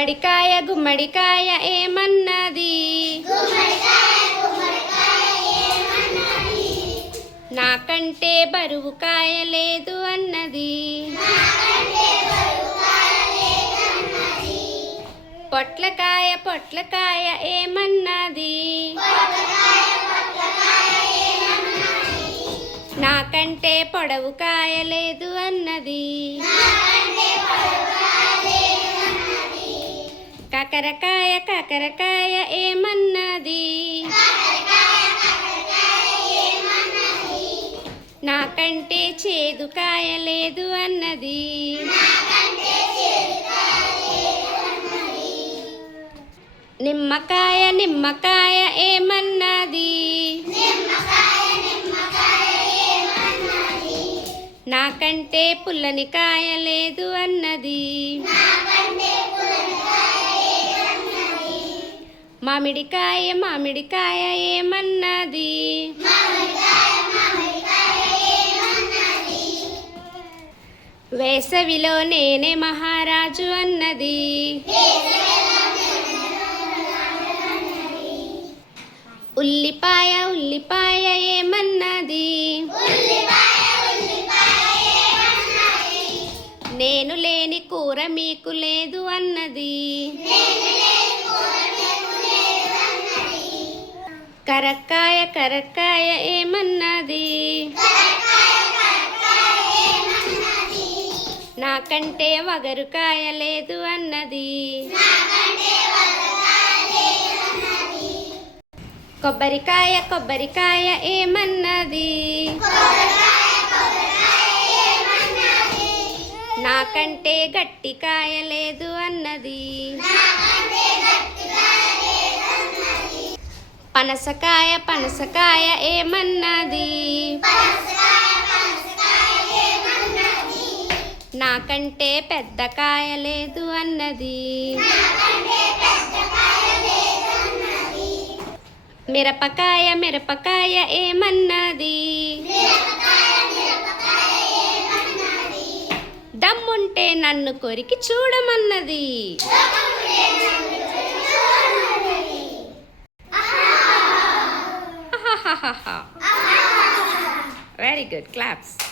గుమ్మడికాయ ఏమన్నది? నాకంటే బరువు కాయ లేదు అన్నది. పొట్లకాయ ఏమన్నది? నాకంటే పొడవు కాయ లేదు అన్నది. కాకరకాయ ఏమన్నది? నాకంటే చేదు కాయ లేదు అన్నది. నిమ్మకాయ ఏమన్నది? నాకంటే పుల్లని కాయ లేదు అన్నది. మామిడికాయ ఏమన్నది? వేసవిలో నేనే మహారాజు అన్నది. ఉల్లిపాయ ఏమన్నది? నేను లేని కూర మీకు లేదు అన్నది. కరక్కాయ ఏమన్నది? నాకంటే వగరుకాయ లేదు అన్నది. కొబ్బరికాయ ఏమన్నది? నాకంటే గట్టికాయ లేదు అన్నది. పనసకాయ ఏమన్నది? నాకంటే పెద్ద కాయ లేదు అన్నది. మిరపకాయ ఏమన్నది? దమ్ముంటే నన్ను కొరికి చూడమన్నది. Very good. Claps.